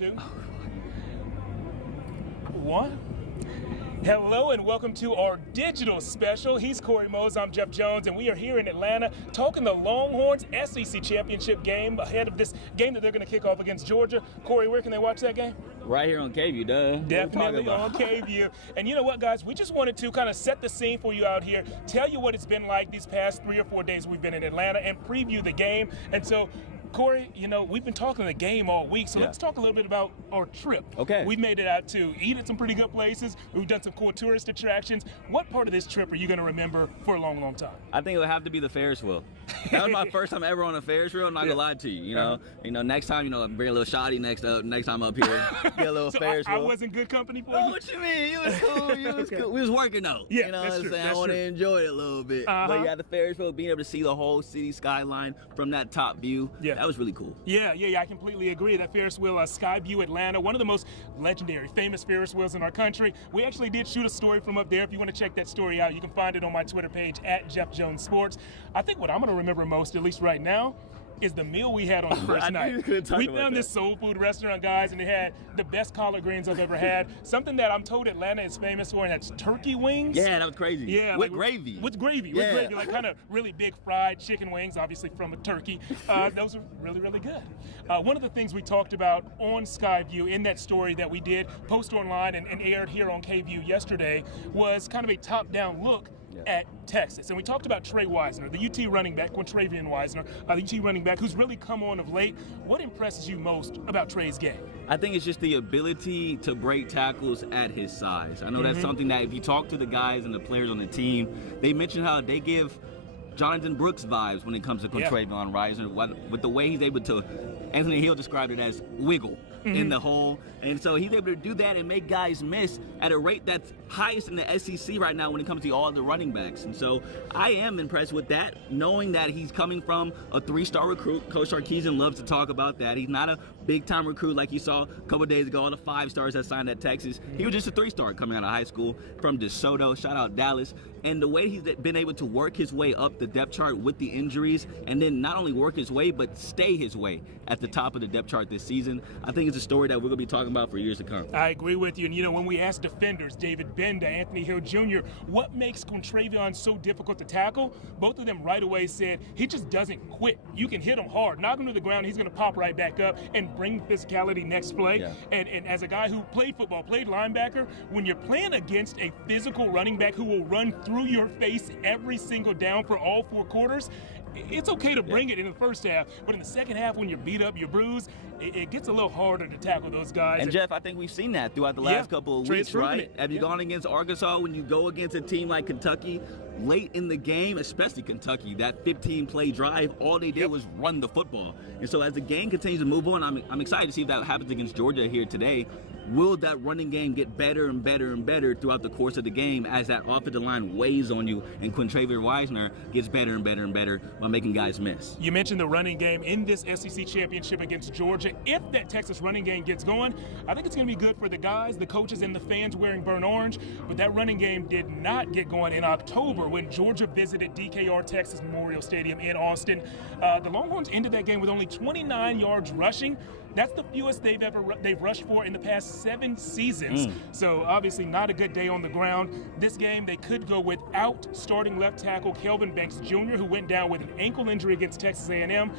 2, 1. Hello and welcome to our digital special. He's Corey Mose, I'm Jeff Jones, and we are here in Atlanta talking the Longhorns SEC Championship game ahead of this game that they're going to kick off against Georgia. Corey, where can they watch that game? Right here on KVUE, duh. Definitely on KVUE. And you know what, guys? We just wanted to kind of set the scene for you out here, tell you what it's been like these past 3 or 4 days we've been in Atlanta, and preview the game. And so, Corey, you know, we've been talking the game all week, so let's talk a little bit about our trip. Okay. We've made it out to eat at some pretty good places. We've done some cool tourist attractions. What part of this trip are you going to remember for a long, long time? I think it would have to be the Ferris wheel. That was my first time ever on a Ferris wheel. I'm not gonna lie to you. You know, next time, bring a little shoddy next time up here. Get a little So Ferris wheel. I wasn't good company for you? Oh, what you mean? You was cool. You was cool. We was working though. Yeah, you know that's what I'm true. saying? That's I want to true. enjoy it a little bit. But yeah, the Ferris wheel, being able to see the whole city skyline from that top view, that was really cool. Yeah, I completely agree. That Ferris wheel, Skyview Atlanta, one of the most legendary, famous Ferris wheels in our country. We actually did shoot a story from up there. If you want to check that story out, you can find it on my Twitter page @JeffJonesSports. I think what I'm going to remember most, at least right now, is the meal we had on the first night. We found this soul food restaurant, guys, and they had the best collard greens I've ever had. Something that I'm told Atlanta is famous for, and that's turkey wings. Yeah, that was crazy. Yeah, with gravy. With gravy, like kind of really big fried chicken wings, obviously from a turkey. Those are really, really good. One of the things we talked about on Skyview in that story that we did post online and aired here on KVUE yesterday was kind of a top-down look at Texas. And we talked about Trey Weisner, the UT running back, Quintravian Weisner, the UT running back who's really come on of late. What impresses you most about Trey's game? I think it's just the ability to break tackles at his size. I know that's something that if you talk to the guys and the players on the team, they mention how they give Jonathan Brooks vibes when it comes to Quintravian Weisner, with the way he's able to, Anthony Hill described it as wiggle in the hole. And so he's able to do that and make guys miss at a rate that's highest in the SEC right now when it comes to all the running backs. And so I am impressed with that, knowing that he's coming from a 3-star recruit. Coach Sarkisian loves to talk about that. He's not a big-time recruit like you saw a couple days ago, all the 5-stars that signed at Texas. He was just a 3-star coming out of high school from DeSoto. Shout out Dallas. And the way he's been able to work his way up the depth chart with the injuries, and then not only work his way, but stay his way at the top of the depth chart this season, I think it's a story that we're going to be talking about for years to come. I agree with you. And, when we asked defenders, David Benda, Anthony Hill Jr., what makes Quintravian so difficult to tackle, both of them right away said he just doesn't quit. You can hit him hard, knock him to the ground, he's going to pop right back up and bring physicality next play. Yeah. And as a guy who played football, played linebacker, when you're playing against a physical running back who will run through your face every single down for all 4 quarters, it's okay to bring it in the first half, but in the second half when you're beat up, you're bruised, it gets a little harder to tackle those guys. And Jeff, I think we've seen that throughout the last couple of weeks, right? Have you gone against Arkansas, when you go against a team like Kentucky, late in the game, especially Kentucky, that 15-play drive, all they did was run the football. And so as the game continues to move on, I'm excited to see if that happens against Georgia here today. Will that running game get better and better and better throughout the course of the game as that offensive line weighs on you and Quintravian Weisner gets better and better and better by making guys miss? You mentioned the running game in this SEC championship against Georgia. If that Texas running game gets going, I think it's going to be good for the guys, the coaches, and the fans wearing burnt orange. But that running game did not get going in October when Georgia visited DKR Texas Memorial Stadium in Austin. The Longhorns ended that game with only 29 yards rushing. That's the fewest they've rushed for in the past 7 seasons. So obviously not a good day on the ground. This game they could go without starting left tackle Kelvin Banks Jr., who went down with an ankle injury against Texas A&M.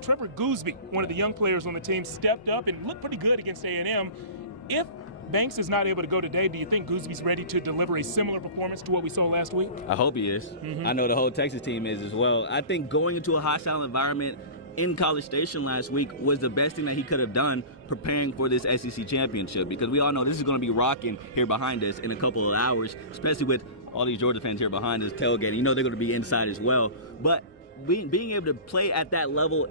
Trevor Gooseby, one of the young players on the team, stepped up and looked pretty good against A&M. If Banks is not able to go today, do you think Gooseby's ready to deliver a similar performance to what we saw last week? I hope he is. I know the whole Texas team is as well. I think going into a hostile environment in College Station last week was the best thing that he could have done preparing for this SEC championship, because we all know this is going to be rocking here behind us in a couple of hours, especially with all these Georgia fans here behind us tailgating. They're going to be inside as well. But being able to play at that level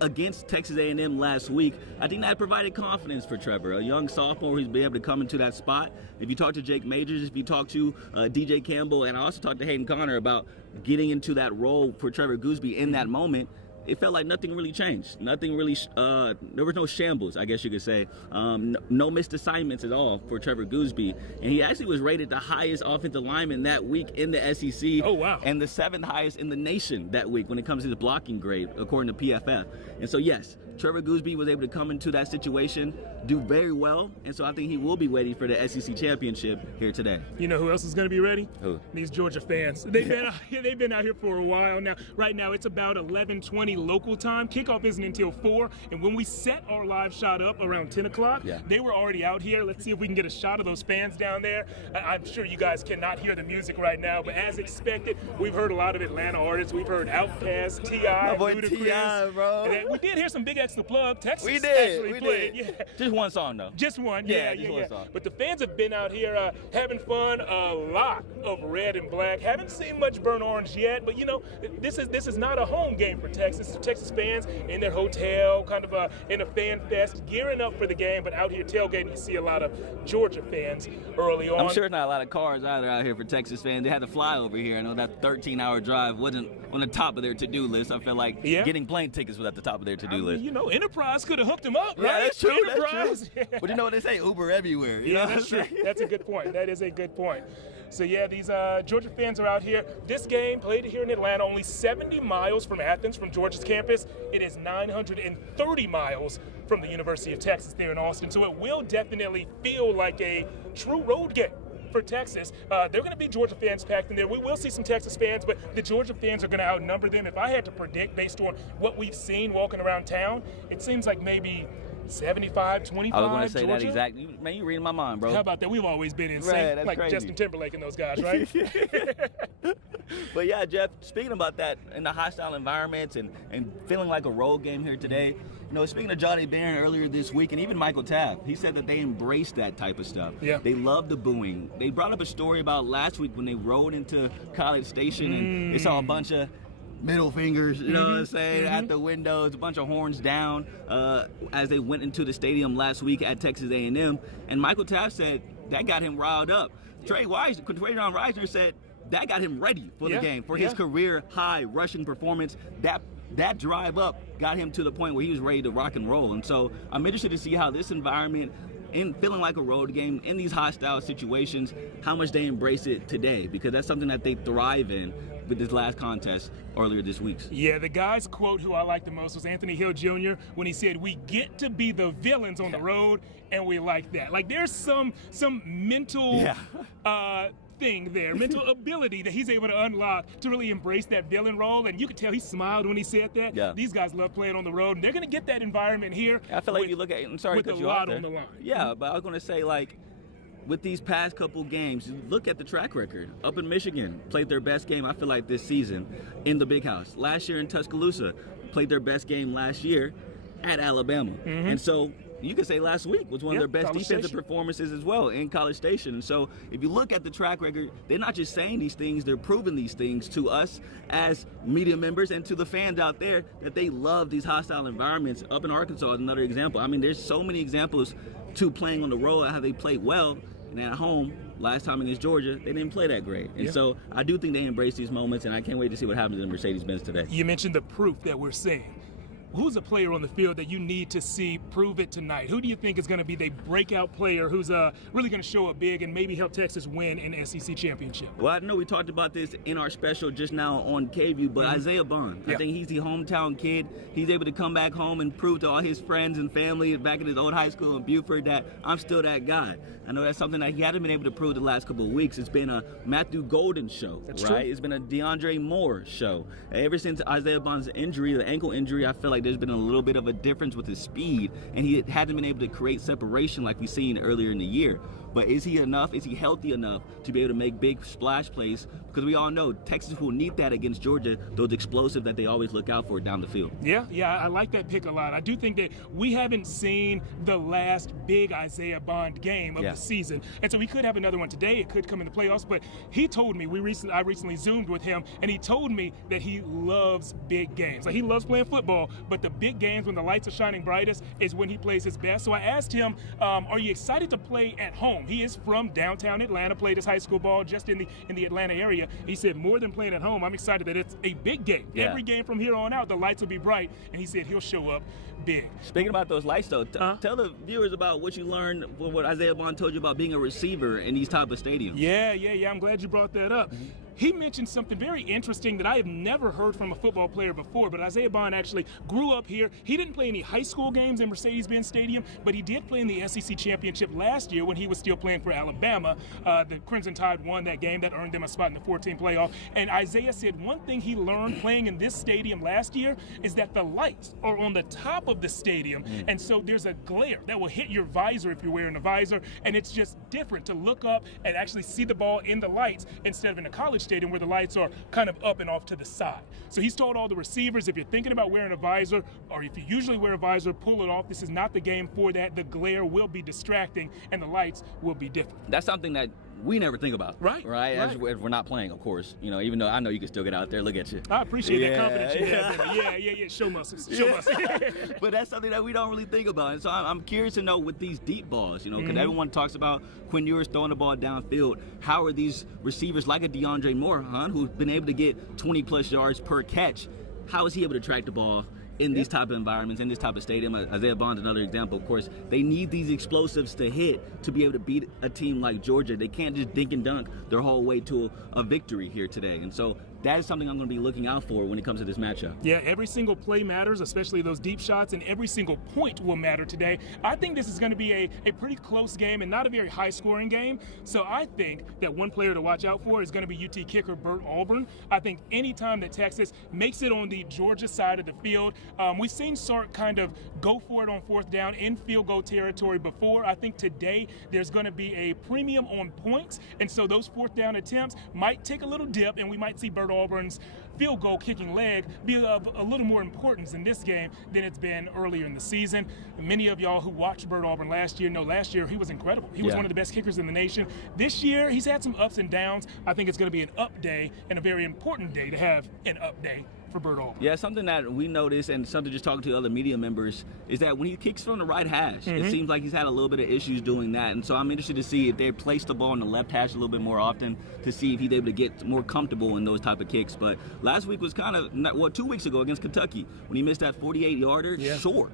against Texas A&M last week, I think that provided confidence for Trevor, a young sophomore who's been able to come into that spot. If you talk to Jake Majors, if you talk to DJ Campbell, and I also talked to Hayden Connor about getting into that role for Trevor Gooseby in that moment, it felt like nothing really changed. Nothing really, there was no shambles, I guess you could say. No missed assignments at all for Trevor Gooseby. And he actually was rated the highest offensive lineman that week in the SEC. Oh, wow. And the 7th highest in the nation that week when it comes to his blocking grade, according to PFF. And so, yes, Trevor Gooseby was able to come into that situation, do very well, and so I think he will be ready for the SEC championship here today. You know who else is going to be ready? Who? These Georgia fans. They've been out here for a while now. Right now, it's about 11:20 local time. Kickoff isn't until 4, and when we set our live shot up around 10 o'clock, they were already out here. Let's see if we can get a shot of those fans down there. I'm sure you guys cannot hear the music right now, but as expected, we've heard a lot of Atlanta artists. We've heard Outkast, T.I., My boy Ludacris. T.I., bro. And we did hear some Big X the Plug. Texas We actually played. did. Yeah. Just one song, though. Just one, one song. But the fans have been out here having fun. A lot of red and black. Haven't seen much burnt orange yet, but you know, this is not a home game for Texas. The Texas fans in their hotel, kind of in a fan fest, gearing up for the game. But out here tailgating, you see a lot of Georgia fans early on. I'm sure not a lot of cars either out here for Texas fans. They had to fly over here. I know that 13-hour drive wasn't on the top of their to-do list. I feel like getting plane tickets was at the top of their to-do list. You know, Enterprise could have hooked them up, right? Yeah, that's true. Enterprise. That's true. But you know what they say? Uber everywhere. You know that's true. That's a good point. That is a good point. So yeah, these Georgia fans are out here. This game played here in Atlanta, only 70 miles from Athens, from Georgia's campus. It is 930 miles from the University of Texas there in Austin. So it will definitely feel like a true road game for Texas. They're going to be Georgia fans packed in there. We will see some Texas fans, but the Georgia fans are going to outnumber them. If I had to predict based on what we've seen walking around town, it seems like maybe 75, 25. I was going to say Georgia. that exactly. Man, you reading my mind, bro. How about that? We've always been in sync, Right, that's like crazy. Justin Timberlake and those guys, right? But yeah, Jeff, speaking about that in the hostile environments and feeling like a road game here today, you know, speaking of Johnny Barron earlier this week, and even Michael Taft, he said that they embrace that type of stuff. Yeah. They love the booing. They brought up a story about last week when they rode into College Station and they saw a bunch of middle fingers, you know what I'm saying, at the windows, a bunch of horns down as they went into the stadium last week at Texas A&M. And Michael Taft said that got him riled up. Trey Weisner said that got him ready for the game, for his career high rushing performance. That drive up got him to the point where he was ready to rock and roll. And so I'm interested to see how this environment, in feeling like a road game, in these hostile situations, how much they embrace it today, because that's something that they thrive in with this last contest earlier this week. Yeah, the guy's quote who I like the most was Anthony Hill Jr. when he said, "We get to be the villains on the road, and we like that." Like there's some mental thing there, mental ability that he's able to unlock to really embrace that villain role. And you could tell he smiled when he said that. Yeah. These guys love playing on the road, and they're going to get that environment here. I feel like if you look at, I'm sorry to cut you off there. On the line. Yeah, but I was going to say, like, with these past couple games, look at the track record. Up in Michigan, played their best game, I feel like, this season in the Big House. Last year in Tuscaloosa, played their best game last year at Alabama. And so you could say last week was one of their best defensive performances as well in College Station. And so if you look at the track record, they're not just saying these things, they're proving these things to us as media members and to the fans out there that they love these hostile environments. Up in Arkansas is another example. I mean, there's so many examples to playing on the road, how they played well, and at home, last time against Georgia, they didn't play that great. And so I do think they embrace these moments, and I can't wait to see what happens in Mercedes-Benz today. You mentioned the proof that we're seeing. Who's a player on the field that you need to see prove it tonight? Who do you think is going to be the breakout player who's really going to show up big and maybe help Texas win an SEC championship? Well, I know we talked about this in our special just now on KVUE, but Isaiah Bond, I think he's the hometown kid. He's able to come back home and prove to all his friends and family back at his old high school in Buford that I'm still that guy. I know that's something that he hasn't been able to prove the last couple of weeks. It's been a Matthew Golden show, right? True. It's been a DeAndre Moore show. Ever since Isaiah Bond's injury, the ankle injury, I feel like there's been a little bit of a difference with his speed, and he hasn't been able to create separation like we've seen earlier in the year. But is he enough? Is he healthy enough to be able to make big splash plays? Because we all know Texas will need that against Georgia, those explosive that they always look out for down the field. Yeah, I like that pick a lot. I do think that we haven't seen the last big Isaiah Bond game of the season. And so we could have another one today. It could come in the playoffs. But he told me, I recently Zoomed with him, and he told me that he loves big games. Like, he loves playing football, but the big games when the lights are shining brightest is when he plays his best. So I asked him, are you excited to play at home? He is from downtown Atlanta, played his high school ball just in the Atlanta area. He said, more than playing at home, I'm excited that it's a big game. Yeah. Every game from here on out, the lights will be bright, and he said he'll show up big. Speaking about those lights, though, tell the viewers about what you learned, what Isaiah Bond told you about being a receiver in these type of stadiums. Yeah, I'm glad you brought that up. he mentioned something very interesting that I have never heard from a football player before, but Isaiah Bond actually grew up here. He didn't play any high school games in Mercedes-Benz Stadium, but he did play in the SEC Championship last year when he was still playing for Alabama. The Crimson Tide won that game. That earned them a spot in the 14 playoff. And Isaiah said one thing he learned playing in this stadium last year is that the lights are on the top of the stadium, and so there's a glare that will hit your visor if you're wearing a visor, and it's just different to look up and actually see the ball in the lights instead of in a college stadium where the lights are kind of up and off to the side. So he's told all the receivers, if you're thinking about wearing a visor, or if you usually wear a visor, pull it off. This is not the game for that. The glare will be distracting, and the lights will be different. That's something that we never think about. Right. As we're not playing, of course. Even though I know you can still get out there, look at you. I appreciate that confidence you have. Yeah. Show muscles. But that's something that we don't really think about. And so I'm curious to know with these deep balls, because everyone talks about Quinn Ewers throwing the ball downfield. How are these receivers like a DeAndre Moore, who's been able to get 20-plus yards per catch, how is he able to track the ball in these type of environments, in this type of stadium? Isaiah Bond's another example. Of course, they need these explosives to hit to be able to beat a team like Georgia. They can't just dink and dunk their whole way to a victory here today. And so that is something I'm going to be looking out for when it comes to this matchup. Yeah, every single play matters, especially those deep shots, and every single point will matter today. I think this is going to be a pretty close game and not a very high-scoring game. So I think that one player to watch out for is going to be UT kicker Bert Auburn. I think anytime that Texas makes it on the Georgia side of the field, we've seen Sark kind of go for it on fourth down in field goal territory before. I think today there's going to be a premium on points, and so those fourth down attempts might take a little dip, and we might see Bert Auburn's field goal kicking leg be of a little more importance in this game than it's been earlier in the season. Many of y'all who watched Bert Auburn last year know last year he was incredible. He was one of the best kickers in the nation. This year he's had some ups and downs. I think it's going to be an up day, and a very important day to have an up day for Bert Auburn. Yeah, something that we noticed, and something just talking to other media members, is that when he kicks from the right hash, it seems like he's had a little bit of issues doing that. And so I'm interested to see if they place the ball in the left hash a little bit more often to see if he's able to get more comfortable in those type of kicks. But last week was kind of, 2 weeks ago against Kentucky, when he missed that 48-yarder, sure.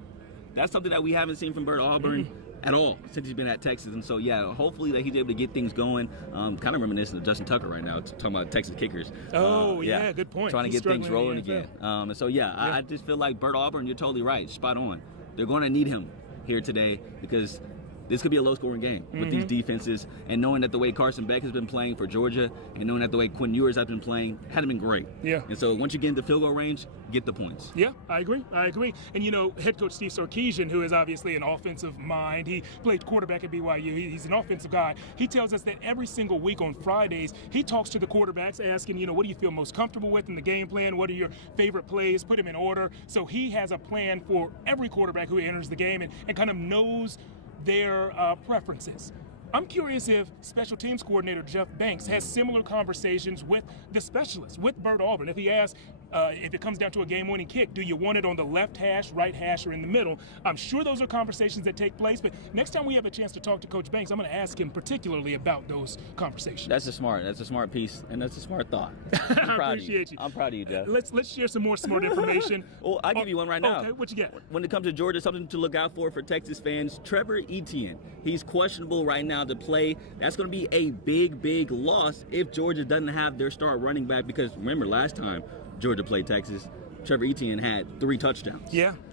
That's something that we haven't seen from Bert Auburn at all since he's been at Texas. And so, hopefully that he's able to get things going. Kind of reminiscent of Justin Tucker right now, talking about Texas kickers. Good point. Trying to get things rolling again. And so, I just feel like Bert Auburn, you're totally right, spot on. They're going to need him here today because this could be a low-scoring game with these defenses, and knowing that the way Carson Beck has been playing for Georgia and knowing that the way Quinn Ewers has been playing hadn't been great. Yeah. And so once you get into field goal range, get the points. Yeah, I agree. And, head coach Steve Sarkisian, who is obviously an offensive mind, he played quarterback at BYU. He's an offensive guy. He tells us that every single week on Fridays, he talks to the quarterbacks asking, what do you feel most comfortable with in the game plan? What are your favorite plays? Put them in order. So he has a plan for every quarterback who enters the game and kind of knows their preferences. I'm curious if special teams coordinator Jeff Banks has similar conversations with the specialists, with Bert Auburn. If he asks, if it comes down to a game-winning kick, do you want it on the left hash, right hash, or in the middle? I'm sure those are conversations that take place, but next time we have a chance to talk to Coach Banks, I'm going to ask him particularly about those conversations. That's a smart piece, and that's a smart thought. I appreciate you. I'm proud of you, Jeff. Let's share some more smart information. Well, I'll give you one right now. Okay, what you got? When it comes to Georgia, something to look out for Texas fans, Trevor Etienne. He's questionable right now to play. That's going to be a big loss if Georgia doesn't have their star running back, because remember last time Georgia played Texas, Trevor Etienne had 3 touchdowns.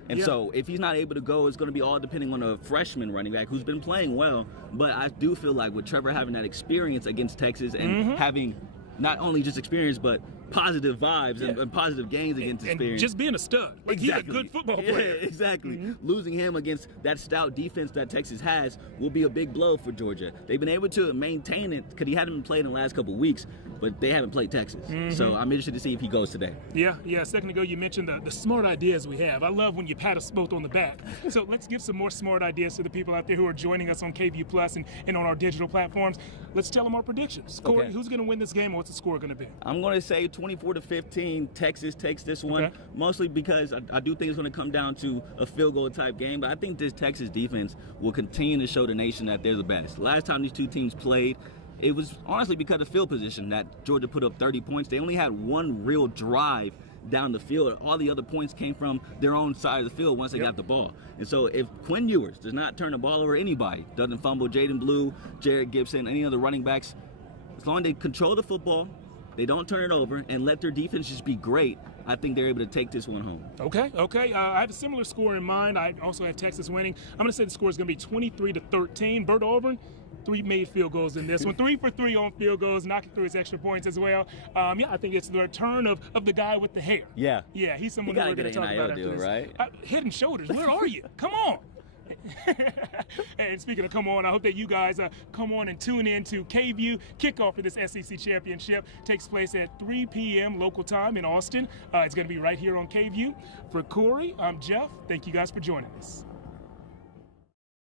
And so if he's not able to go, it's going to be all depending on a freshman running back who's been playing well. But I do feel like with Trevor having that experience against Texas and having not only just experience but positive vibes and positive gains against experience. And just being a stud. Like he's a good football player. Yeah, exactly. Losing him against that stout defense that Texas has will be a big blow for Georgia. They've been able to maintain it because he hadn't been played in the last couple of weeks, but they haven't played Texas. So I'm interested to see if he goes today. Yeah. A second ago you mentioned the smart ideas we have. I love when you pat us both on the back. So let's give some more smart ideas to the people out there who are joining us on KVUE Plus and on our digital platforms. Let's tell them our predictions. Corey, who's going to win this game and what's the score going to be? I'm going to say 24-15, Texas takes this one, mostly because I do think it's going to come down to a field goal type game, but I think this Texas defense will continue to show the nation that they're the best. Last time these two teams played, it was honestly because of field position that Georgia put up 30 points. They only had one real drive down the field. All the other points came from their own side of the field once they got the ball. And so if Quinn Ewers does not turn the ball over anybody, doesn't fumble Jaden Blue, Jared Gibson, any other running backs, as long as they control the football, they don't turn it over, and let their defense just be great, I think they're able to take this one home. Okay. I have a similar score in mind. I also have Texas winning. I'm going to say the score is going to be 23-13. Bert Auburn, 3 made field goals in this one. 3 for 3 on field goals, knocking through his extra points as well. I think it's the return of the guy with the hair. Yeah. Yeah, he's someone who we're going to talk about after this. Right? Head and Shoulders, where are you? Come on. And speaking of come on, I hope that you guys come on and tune in to KVUE. Kickoff for this SEC championship takes place at 3 p.m. local time in Austin. It's going to be right here on KVUE. For Corey, I'm Jeff. Thank you guys for joining us.